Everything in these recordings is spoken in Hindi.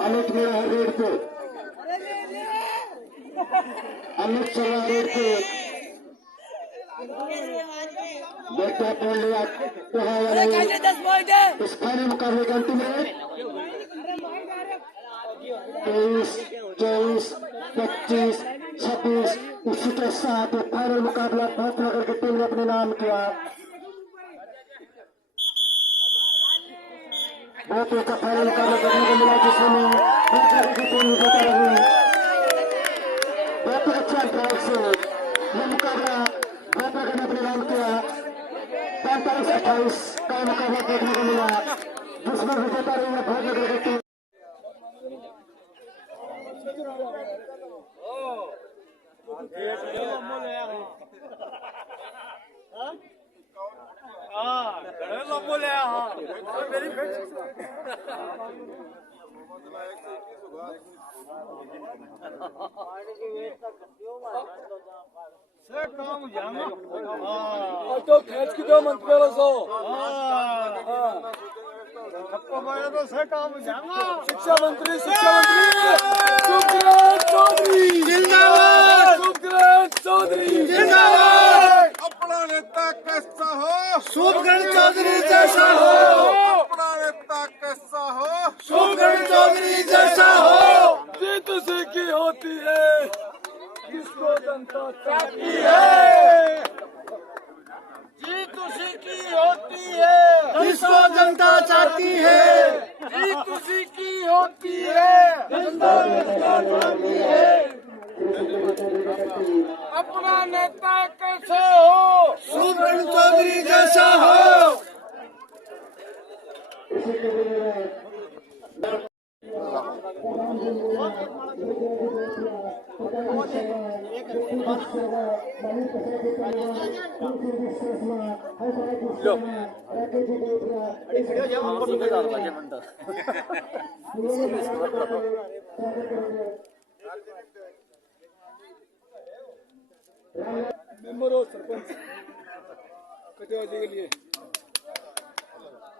अमित मेरा रेड पे अमित चला रेड पे देखते इस फाइनल मुकाबले का अंतिम रेड 23, 24, 25, 26 इसी के साथ फाइनल मुकाबला भोजनगर की टीम ने अपने नाम किया। बहुत ही अच्छा फाइनल मुकाबला करने को मिला जिसमें भोजनगर की टीम जीता रही। बहुत ही अच्छा ड्राइव से यह मुकाबला भोजनगर ने अपने नाम किया। 45-28 का मुकाबला देखने को मिला जिसमें विजेता रही है भोजनगर की टीम। तो खेच की दो मंत्री सो शिक्षा मंत्री सुखराज चौधरी जिंदाबाद। सुखराज चौधरी जिंदाबाद। अपना नेता कैसा हो सुखराज चौधरी जैसा हो। अपना नेता कैसा हो सुखराज चौधरी जैसा हो। जीत उसी की होती है जिसको जनता चाहती है। जीत उसी की होती है जिसको जनता चाहती है। जीत उसी की होती है जनता चाहती है। अपना नेता कैसे हो सुखराज चौधरी जैसा हो। मेंबर हो सरपंच कटियाजी के लिए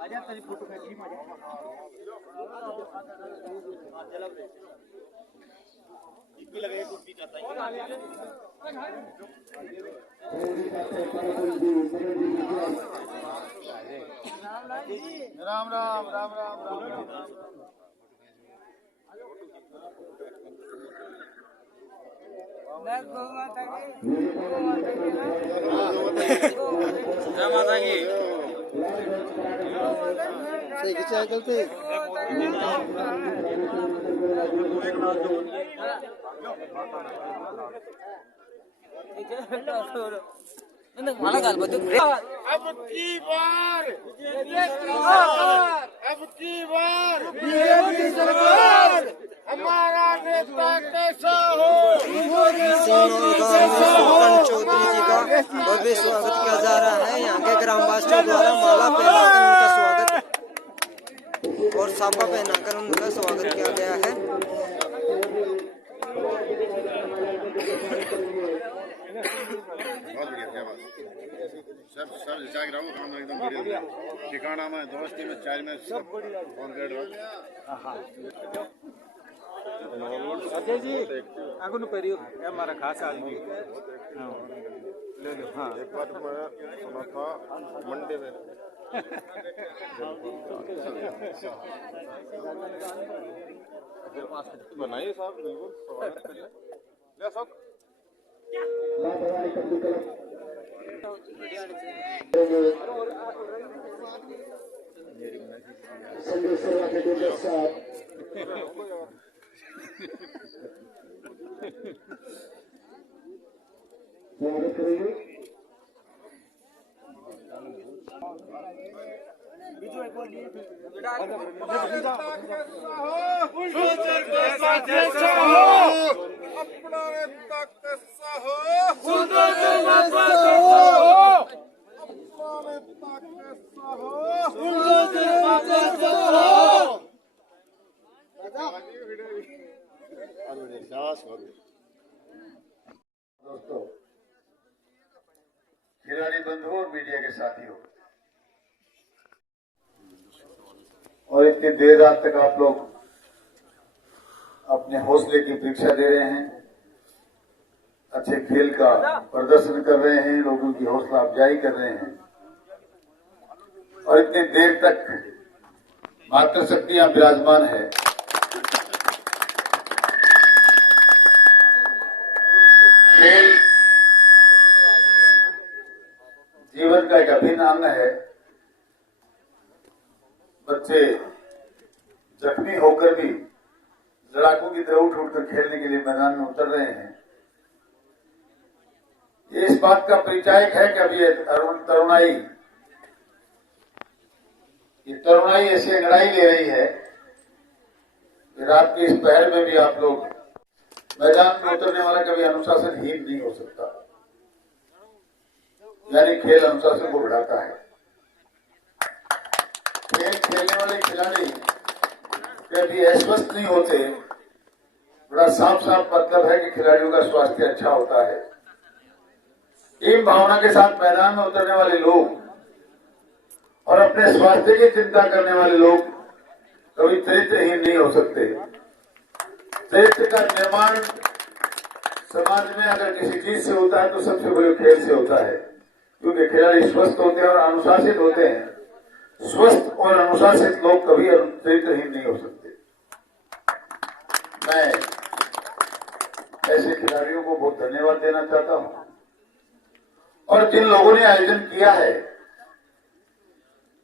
आजा तेरी फोटो खींची लगे कुर्सी करता राम राम राम राम राम माता की सही खिंचा चलते अब की बार सरकार हमारा नेता कैसा हो। चौधरी जी का भव्य स्वागत किया जा रहा है। यहाँ के ग्रामवासियों द्वारा माला पहनाकर उनका स्वागत और साफा पहनाकर उनका स्वागत किया गया है। सब जाग रहा हूँ काम एकदम बढ़िया ठिकाना में दोस्ती में चाय में सब अजय जी आगो न परियो हमारा खास आदमी ले लो। हाँ एक बात मैं सुना था मंडे में बनाइए साहब बिल्कुल ले सब अपना नेता कैसा हो सुंदर अपना नेता कैसा हो। दोस्तों बंधुओं और मीडिया के साथियों, और इतनी देर रात तक आप लोग अपने हौसले की परीक्षा दे रहे हैं, अच्छे खेल का प्रदर्शन कर रहे हैं, लोगों की हौसला अफजाई कर रहे हैं, और इतनी देर तक मातृशक्तियां विराजमान है। खेल जीवन का एक अभिन्न अंग है। बच्चे जख्मी होकर भी लड़ाकों की तरह उठकर खेलने के लिए मैदान में उतर रहे हैं। ये इस बात का परिचायक है कि अभी तरुणाई ऐसी अंगड़ाई ले रही है कि रात के इस पहर में भी आप लोग मैदान में उतरने वाला कभी अनुशासनहीन नहीं हो सकता। यानी खेल अनुशासन को बढ़ाता है। खेल खेलने वाले खिलाड़ी कभी अस्वस्थ नहीं होते। बड़ा साफ साफ मतलब है कि खिलाड़ियों का स्वास्थ्य अच्छा होता है। टीम भावना के साथ मैदान में उतरने वाले लोग और अपने स्वास्थ्य की चिंता करने वाले लोग कभी चरित्रहीन नहीं हो सकते। चरित्र का निर्माण समाज में अगर किसी चीज से होता है तो सबसे बड़े खेल से होता है, क्योंकि खिलाड़ी स्वस्थ होते हैं और अनुशासित होते हैं। स्वस्थ और अनुशासित लोग कभी चरित्रहीन नहीं हो सकते। मैं ऐसे खिलाड़ियों को बहुत धन्यवाद देना चाहता हूं, और जिन लोगों ने आयोजन किया है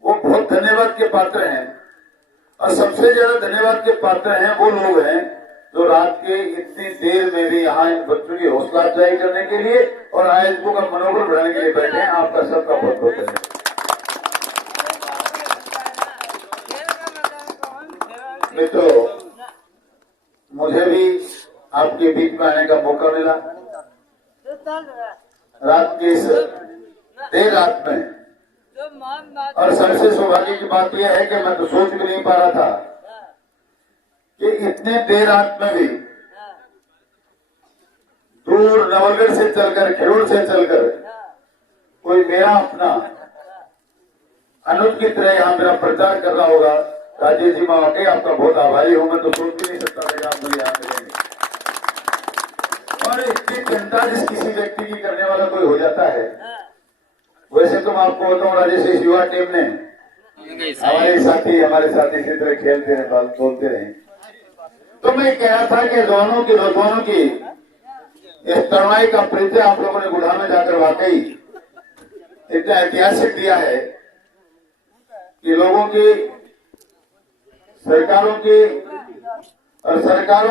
वो बहुत धन्यवाद के पात्र हैं। और सबसे ज्यादा धन्यवाद के पात्र हैं वो लोग हैं जो रात के इतनी देर में भी यहाँ इन बच्चों की हौसला अफजाई करने के लिए और आयोजकों का मनोबल बढ़ाने के लिए बैठे हैं। आपका सबका बहुत बहुत धन्यवाद। मित्रों, मुझे भी आपके बीच में आने का मौका मिला। रात की इस देर रात में, और सबसे सौभाग्य की बात यह है कि मैं तो सोच भी नहीं पा रहा था कि इतने देर रात में भी दूर नवलगढ़ से चलकर, खिरोड़ से चलकर कोई मेरा अपना अनुज की तरह यहाँ मेरा प्रचार कर रहा होगा। राजेश जी, मैं वाकई आपका बहुत आभारी हूं। मैं तो सोच भी नहीं सकता था आप मुझे यहाँ मिलेंगे। और इतनी चिंता जिस किसी व्यक्ति की करने वाला कोई हो जाता है। वैसे तो मैं आपको बताऊं, राजेश इस युवा टीम ने हमारे साथी इसी तरह खेलते रहे, बोलते रहे। तो मैं कह रहा था कि नौजवानों की इस तरुणाई का परिचय आप लोगों ने गुढ़ा में जाकर वाकई इतना ऐतिहासिक दिया है कि लोगों की, सरकारों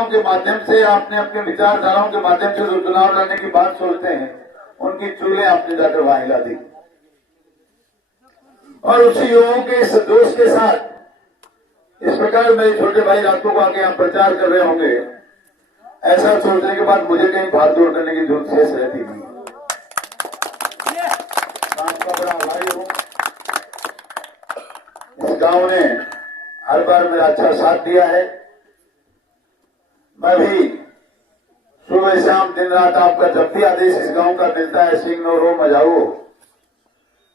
के माध्यम से आपने अपने विचारधाराओं के माध्यम से जो चुनाव लड़ने की बात सोचते हैं उनकी चूल्हे आपने जाकर वहां हिला दी। और उसी युवाओं के इस जोश के साथ इस प्रकार मेरे छोटे भाई रातों को आके यहाँ प्रचार कर रहे होंगे, ऐसा सोचने के बाद मुझे कहीं भाग दौड़ करने की जरूरत शेष रहती नहीं। आपका बड़ा आभारी हूँ। इस गांव ने हर बार मेरा अच्छा साथ दिया है। मैं भी सुबह शाम दिन रात आपका जब भी आदेश इस गांव का मिलता है, सिंह नो रो मजाओ,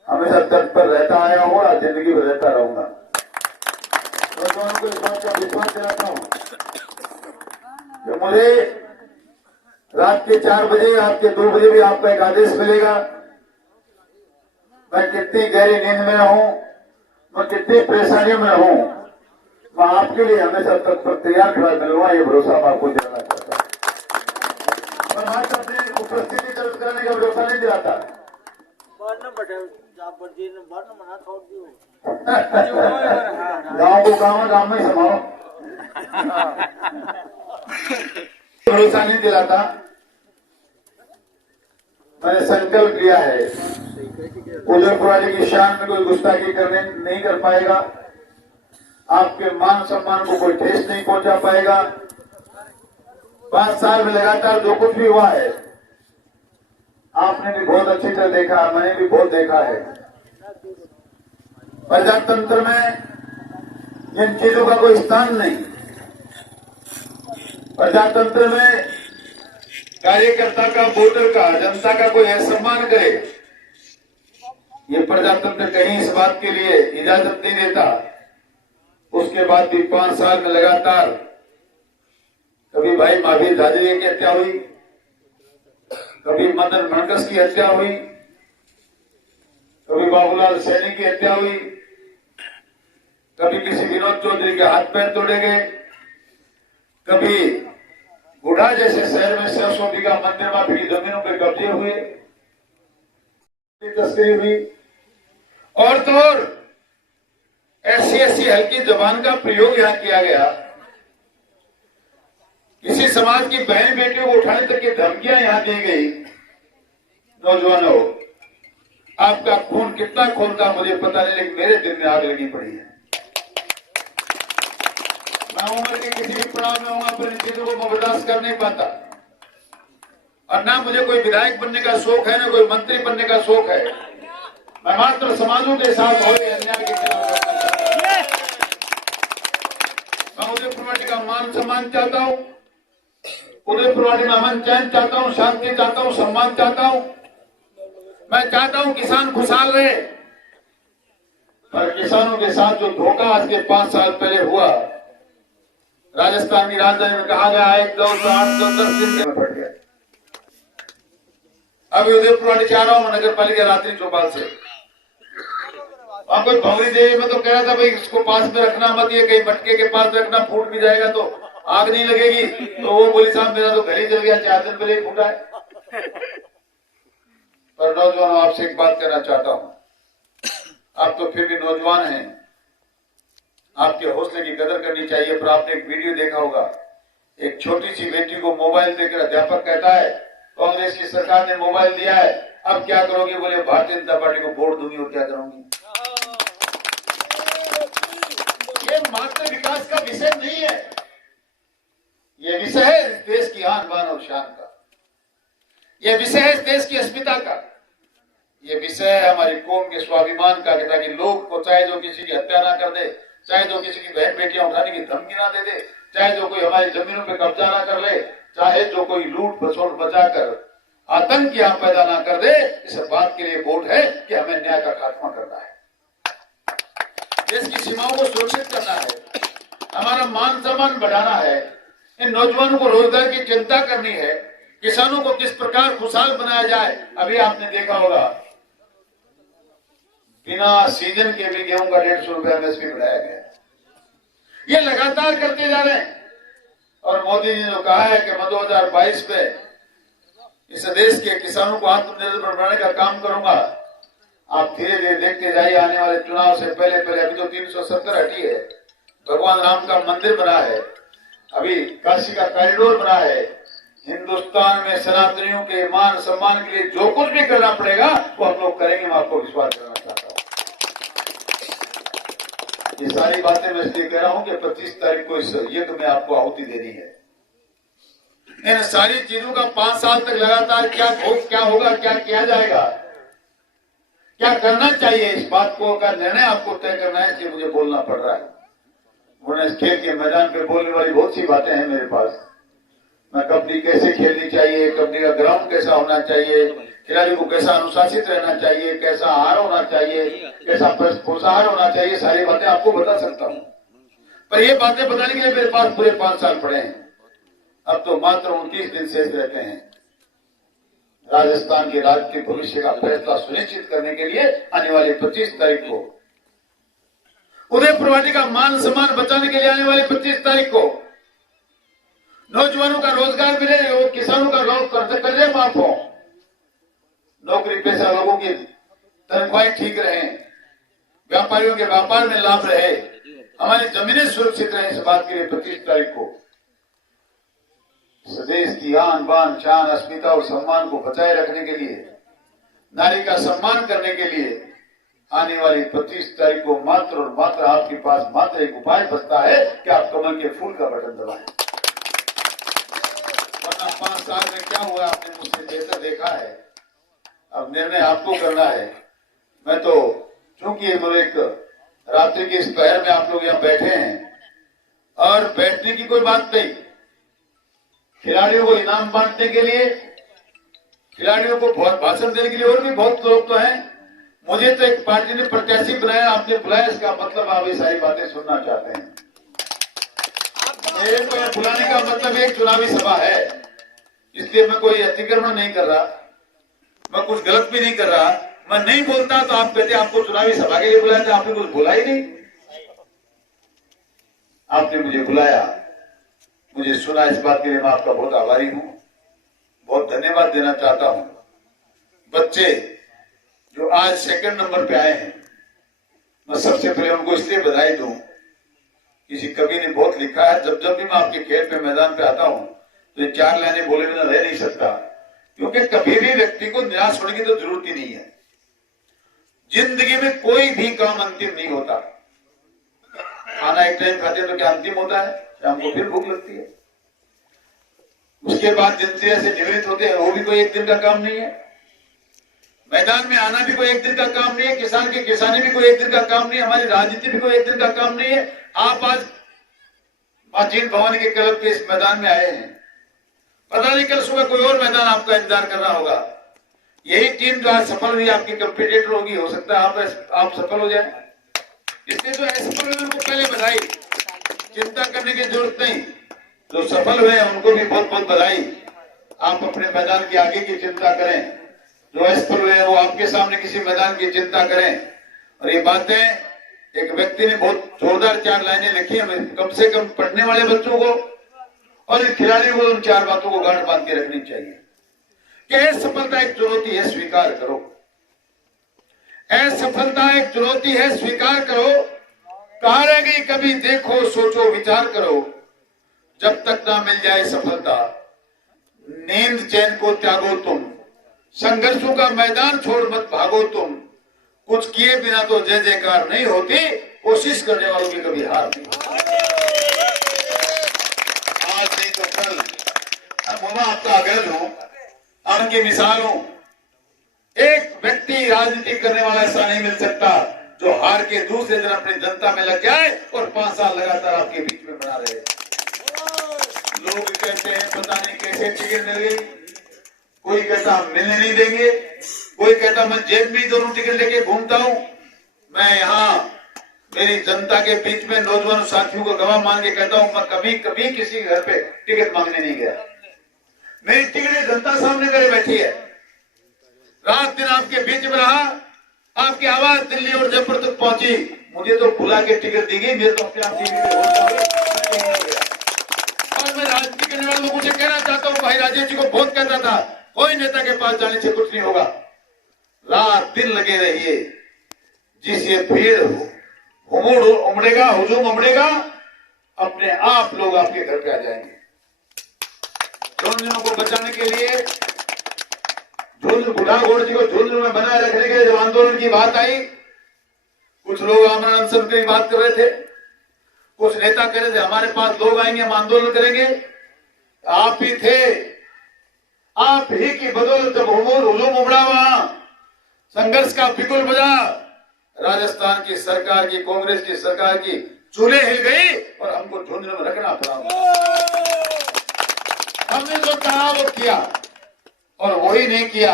हमेशा तत्पर रहता आया हूं और जिंदगी भर रहता रहूंगा। नौजवानों को इस बात का विश्वास दिलाता हूं कि मुझे रात के 4 बजे, रात के 2 बजे भी आपका एक आदेश मिलेगा। मैं कितनी गहरी नींद में रहूं, मैं कितनी परेशानियों में रहूं, मैं आपके लिए हमेशा तत्पर तैयार खड़ा मिलूंगा। ये भरोसा मैं आपको दिलाना चाहता हूं। मैं आज अपनी उपस्थिति दर्ज करने का भरोसा नहीं दिलाता। गांव को गांव में संभालो, भरोसा नहीं दिलाता। मैंने संकल्प लिया है उदयपुर की शान में कोई गुस्ताखी करने नहीं कर पाएगा, आपके मान सम्मान को कोई ठेस नहीं पहुंचा पाएगा। 5 साल में लगातार जो कुछ भी हुआ है आपने भी बहुत अच्छी तरह देखा, मैंने भी बहुत देखा है। प्रजातंत्र में इन चीजों का कोई स्थान नहीं। प्रजातंत्र में कार्यकर्ता का, वोटर का, जनता का कोई असम्मान करे ये प्रजातंत्र कहीं इस बात के लिए इजाजत नहीं देता। उसके बाद भी 5 साल में लगातार कभी भाई महावीर झाझड़िया की हत्या हुई, कभी मदन मनकस की हत्या हुई, कभी बाबूलाल सैनी की हत्या हुई, कभी किसी विनोद चौधरी के हाथ पैर तोड़े गए, कभी गुढ़ा जैसे शहर में 600 बीघा मंदिर माफी की जमीनों पर कब्जे हुए, तस्करी हुई, और तो और ऐसी हल्की जबान का प्रयोग यहां किया गया। किसी समाज की बहन बेटियों को उठाने तक की धमकियां यहां दी गई। नौजवानों, आपका खून कितना खोलता मुझे पता नहीं, लेकिन मेरे दिल में आग लगी पड़ी है। मैं उम्र के किसी भी पड़ाव में हूं, अपनी चीजों को बर्दाश्त कर नहीं पाता, और ना मुझे कोई विधायक बनने का शौक है, ना कोई मंत्री बनने का शौक है। मैं मात्र समाजों के साथ हो रहे अन्याय के खिलाफ मैं उदयपुरवाटी का मान सम्मान चाहता हूं, उदयपुरवाटी में अमन चैन चाहता हूं, शांति चाहता हूं, सम्मान चाहता हूं। मैं चाहता हूं किसान खुशहाल रहे, पर किसानों के साथ जो धोखा आज के 5 साल पहले हुआ, राजस्थान की राजधानी में कहा गया 1, 2, 8, 10 दिन में पड़ गया। अभी उदयपुरवाटी से आ रहा हूं मैं नगर पालिका रात्रि चौपाल से, वहां कोई भंवरी देवी में तो कह रहा था भाई इसको पास में रखना मत, ये कहीं मटके के पास रखना, फूट भी जाएगा तो आग नहीं लगेगी। तो वो बोली साहब मेरा तो घर ही जल गया, 4 दिन पहले ही फूटा है। पर नौजवानों, आपसे एक बात कहना चाहता हूं, आप तो फिर भी नौजवान हैं, आपके हौसले की कदर करनी चाहिए। पर आपने एक वीडियो देखा होगा, एक छोटी सी बेटी को मोबाइल देकर अध्यापक कहता है कांग्रेस की सरकार ने मोबाइल दिया है, अब क्या करोगे? बोले भारतीय जनता पार्टी को वोट दूंगी और क्या करूंगी। ये मात्र विकास का विषय नहीं है, ये विषय है इस देश की आन बान और शान का, ये विषय है इस देश की अस्मिता का, ये विषय है हमारी कौम के स्वाभिमान का, ताकि लोग को चाहे जो किसी की हत्या ना कर दे, चाहे जो किसी की बहन बेटियां उठाने की धमकी ना दे दे, चाहे जो कोई हमारी जमीनों पे कब्जा ना कर ले, चाहे जो कोई लूट खसोट बचाकर आतंक यहाँ पैदा ना कर दे। इस बात के लिए वोट है कि हमें न्याय का खात्मा करना है, देश की सीमाओं को सुरक्षित करना है, हमारा मान सम्मान बढ़ाना है, इन नौजवानों को रोजगार की चिंता करनी है, किसानों को किस प्रकार खुशहाल बनाया जाए। अभी आपने देखा होगा बिना सीजन के भी गेहूं का 150 रुपया एमएसपी बढ़ाया गया। ये लगातार करते जा रहे हैं, और मोदी जी ने जो कहा है कि मैं 2022 में इस देश के किसानों को आत्मनिर्भर बनाने का काम करूंगा। आप धीरे धीरे देखते जाइए, आने वाले चुनाव से पहले अभी तो 370 हटी है, भगवान राम का मंदिर बना है, अभी काशी का कॉरिडोर बना है। हिंदुस्तान में सनातनियों के मान सम्मान के लिए जो कुछ भी करना पड़ेगा वो हम लोग करेंगे, मैं आपको विश्वास करना चाहता हूँ। ये सारी बातें मैं इसलिए कह रहा हूं कि 25 तारीख को इस यज्ञ में आपको आहुति देनी है। इन सारी चीजों का 5 साल तक लगातार क्या होगा, क्या किया जाएगा, क्या करना चाहिए, इस बात को का निर्णय आपको तय करना है, इसलिए मुझे बोलना पड़ रहा है। उन्हें इस खेल के मैदान पे बोलने वाली बहुत सी बातें हैं मेरे पास। मैं कबड्डी कैसे खेलनी चाहिए, कबड्डी का ग्राउंड कैसा होना चाहिए, खिलाड़ी को कैसा अनुशासित रहना चाहिए, कैसा आहार होना चाहिए, कैसा पोषाहार होना चाहिए, सारी बातें आपको बता सकता हूँ। पर ये बातें बताने के लिए मेरे पास पूरे 5 साल पड़े हैं। अब तो मात्र 29 दिन शेष रहते हैं राजस्थान के राज्य के भविष्य का फैसला सुनिश्चित करने के लिए। आने वाली 25 तारीख को उदयपुरवाटी का मान सम्मान बचाने के लिए, आने वाली 25 तारीख को नौजवानों का रोजगार मिले, वो किसानों का कर्जे माफ हो, नौकरी पेशा लोगों की तनख्वाहें ठीक रहे, व्यापारियों के व्यापार में लाभ रहे, हमारी जमीनें सुरक्षित रहे। इस बात के लिए 25 तारीख को देश की आन बान शान अस्मिता और सम्मान को बचाए रखने के लिए, नारी का सम्मान करने के लिए आने वाली 25 तारीख को मात्र और मात्र आपके पास मात्र एक उपाय बचता है कि आप कमल के फूल का बटन दबाएं। वरना 5 साल में क्या हुआ आपने मुझसे बेहतर देखा है। अब निर्णय आपको करना है। मैं तो चूंकि एक रात्रि के इस पहर में आप लोग यहाँ बैठे हैं, और बैठने की कोई बात नहीं, खिलाड़ियों को इनाम बांटने के लिए, खिलाड़ियों को बहुत भाषण देने के लिए, और भी बहुत लोग तो हैं। मुझे तो एक पार्टी ने प्रत्याशी बनाया, आपने बुलाया, इसका मतलब आप ये सारी बातें सुनना चाहते हैं। मेरे को यहाँ बुलाने का मतलब एक चुनावी सभा है, इसलिए मैं कोई अतिक्रमण नहीं कर रहा, मैं कुछ गलत भी नहीं कर रहा। मैं नहीं बोलता तो आप कहते आपको चुनावी सभा के लिए बुलाया था, आपने कुछ बोला ही नहीं। आपने मुझे बुलाया, मुझे सुना, इस बात के लिए मैं आपका बहुत आभारी हूं, बहुत धन्यवाद देना चाहता हूं। बच्चे जो आज सेकंड नंबर पे आए हैं, मैं सबसे पहले उनको इसलिए बधाई दूं, किसी कवि ने बहुत लिखा है, जब जब भी मैं आपके खेल पे मैदान पे आता हूं तो ये 4 लाइनें बोले बिना रह नहीं सकता, क्योंकि कभी भी व्यक्ति को निराश होने की तो जरूरत ही नहीं है। जिंदगी में कोई भी काम अंतिम नहीं होता। खाना एक टाइम खाते हैं तो क्या अंतिम होता है? शाम को फिर भूख लगती है, उसके बाद दिनचर्या से निवृत्त होते हैं, वो भी कोई एक दिन का काम नहीं है। मैदान में आना भी कोई एक दिन का काम नहीं है, किसान की किसानी भी कोई एक दिन का काम नहीं है, हमारी राजनीति भी कोई एक दिन का काम नहीं है। आप आज माजीन भवानी के क्लब के इस मैदान में आए हैं, पता नहीं कल सुबह कोई और मैदान आपका इंतजार कर रहा होगा। यही टीम जो आज सफल हुई आपकी कंपटीटर होगी, हो सकता है आप सफल हो जाए। इसलिए जो असफल हुए उनको पहले बधाई, चिंता करने की जरूरत नहीं। जो सफल हुए हैं उनको भी बहुत बहुत बधाई। आप अपने मैदान के आगे की चिंता करें, जो असफल हुए हैं वो आपके सामने किसी मैदान की चिंता करें। और ये बातें एक व्यक्ति ने बहुत जोरदार 4 लाइनें लिखी है, कम से कम पढ़ने वाले बच्चों को और खिलाड़ियों को उन 4 बातों को गांठ बांध के रखनी चाहिए कि असफलता एक चुनौती है, स्वीकार करो। असफलता एक चुनौती है, स्वीकार करो। कहा रह गई कभी देखो सोचो विचार करो, जब तक ना मिल जाए सफलता नींद चैन को त्यागो तुम, संघर्षों का मैदान छोड़ मत भागो तुम, कुछ किए बिना तो जय जयकार नहीं होती, कोशिश करने वालों की कभी हार नहीं। आज नहीं तो कल। मैं आपका अग्रज हूं, आपकी मिसाल हूं। एक व्यक्ति राजनीति करने वाला ऐसा नहीं मिल सकता जो हार के दूसरे दिन अपनी जनता में लग जाए और 5 साल लगातार आपके बीच में बना रहे। लोग कहते हैं पता नहीं कैसे टिकट मिल गई, कोई कहता हम मिलने नहीं देंगे, कोई कहता मैं जेब में दोनों टिकट लेके घूमता हूं। मैं यहाँ मेरी जनता के बीच में नौजवान साथियों को गवाह मान के कहता हूं, मैं कभी कभी किसी घर पे टिकट मांगने नहीं गया। मेरी टिकट जनता सामने करे बैठी है, रात दिन आपके बीच में रहा, आपकी आवाज दिल्ली और जयपुर तक पहुंची, मुझे तो बुला के टिकट दी गई, मेरे तो अपने आप टीवी पे और मैं राजनीति करने वालों को मुझे कहना चाहता हूं, भाई राजेश जी को बहुत कहता था, कोई नेता के पास जाने से कुछ नहीं होगा, रात दिन लगे रहिए, जिस ये भीड़ उमड़ेगा, हुजूम उमड़ेगा, अपने आप लोग आपके घर पे आ जाएंगे। झुंझुनों को बचाने के लिए, बुढ़ा घोड़ जी को झुंझुनों में बनाए रखने के लिए जब आंदोलन की बात आई, कुछ लोग आमरण अनशन की बात कर रहे थे, कुछ नेता कह रहे थे हमारे पास लोग आएंगे हम आंदोलन करेंगे। आप ही थे, आप ही की बदौलत जब हुजूम उमड़ा, वहां संघर्ष का बिगुल बजा, राजस्थान की सरकार की, कांग्रेस की सरकार की चूल्हे हिल गई और हमको झुंझुनों में रखना पड़ा। हमने जो कहा वो किया और वही नहीं किया।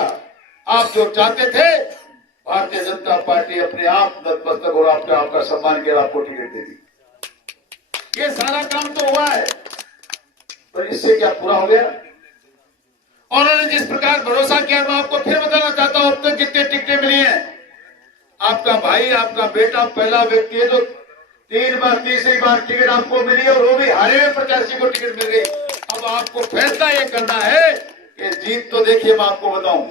आप जो चाहते थे, भारतीय जनता पार्टी अपने आप नतमस्तक और आपका सम्मान किया, आपको टिकट दे दी। ये सारा काम तो हुआ है, पर इससे क्या पूरा हो गया? और उन्होंने जिस प्रकार भरोसा किया, मैं आपको फिर बताना चाहता हूं, अब तक कितने टिकटें मिली हैं। आपका भाई, आपका बेटा पहला व्यक्ति है जो 3 बार, तीसरी बार टिकट आपको मिली और वो भी हारे हुए प्रत्याशी को टिकट मिल गई। अब आपको फैसला ये करना है कि जीत तो देखिए, मैं आपको बताऊं,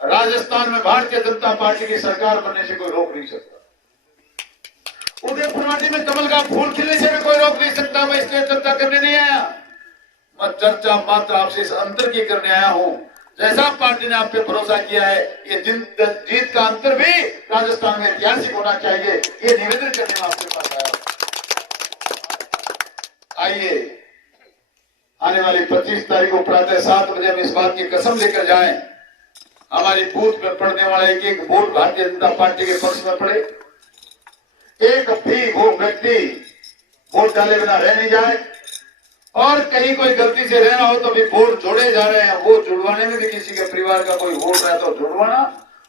राजस्थान में भारतीय जनता पार्टी की सरकार बनने से कोई रोक नहीं सकता। उदयपुर माटी में कमल का फूल खिलने से भी कोई रोक नहीं सकता। मैं इसलिए चर्चा करने नहीं आया, मैं चर्चा मात्र आपसे इस अंतर की करने आया हूं। जैसा पार्टी ने आप पे भरोसा किया है, ये जीत का अंतर भी राजस्थान में ऐतिहासिक होना चाहिए, ये निवेदन करने में आपके पास आया। आइए, आने वाली 25 तारीख को प्रातः 7 बजे हम इस बात की कसम लेकर जाएं, हमारी बूथ में पड़ने वाला एक एक वोट भारतीय जनता पार्टी के पक्ष में पड़े। एक भी वो व्यक्ति वोट डाले बिना रह नहीं जाए, और कहीं कोई गलती से रहना हो तो भी वोट जोड़े जा रहे हैं, वो जुड़वाने में भी किसी के परिवार का कोई वोट रहा तो जुड़वाना,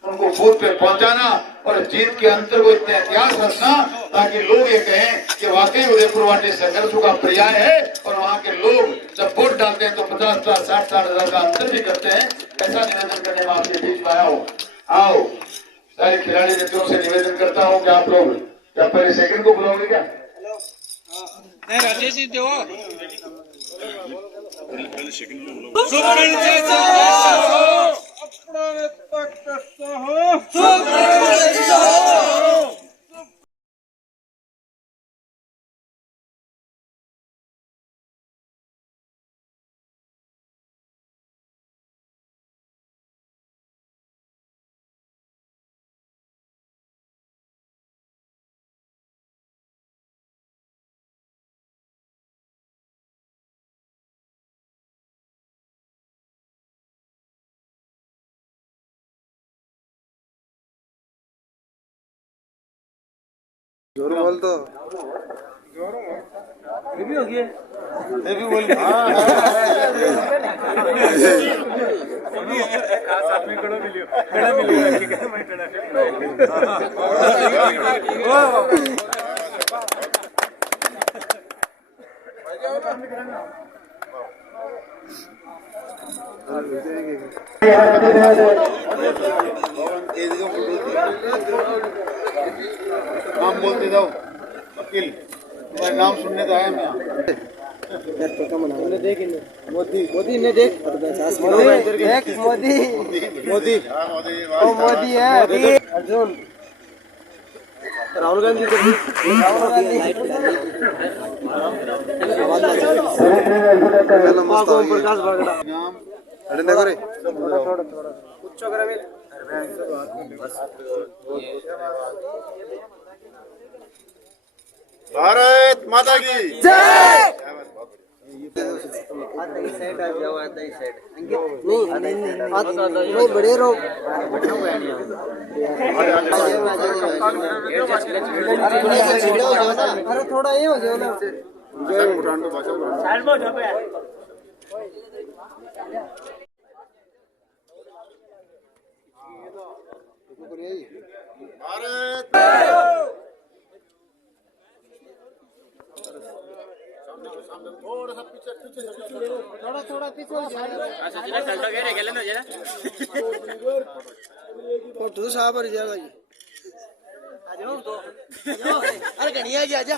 उनको बूथ पे पहुंचाना और जीत के अंतर को इतना इतिहास रखना ताकि लोग ये कहें कि वाकई उदयपुर वाटी संघर्षों का पर्याय है और वहाँ के लोग जब वोट डालते हैं तो 50,000 60,000 हजार का अंतर भी करते हैं। ऐसा निवेदन करने में आपके बीच में आया हूँ। आओ सारे खिलाड़ी मित्रों से निवेदन करता हूँ कि आप लोग क्या पहले सेकंड को बुलाओगे क्या? नहीं राजेश जी दो जोर बोल दो भी होगी बोल खास आदमी कड़ो मिलियो कड़ा मिलियो मैं नाम बोलते जाओ वकील, तुम्हारा नाम सुनने तो आया मैं। मोदी मोदी ने देख मोदी मोदी ओ मोदी है अर्जुन राहुल गांधी प्रकाश बागड़ा भारत माता की जय। साइड आ जाओ, आधा साइड नहीं बड़े रहो अरे थोड़ा ये हो जाओ ना थोड़ा पीछे तो साहब जाएगा अरे कहीं आ जा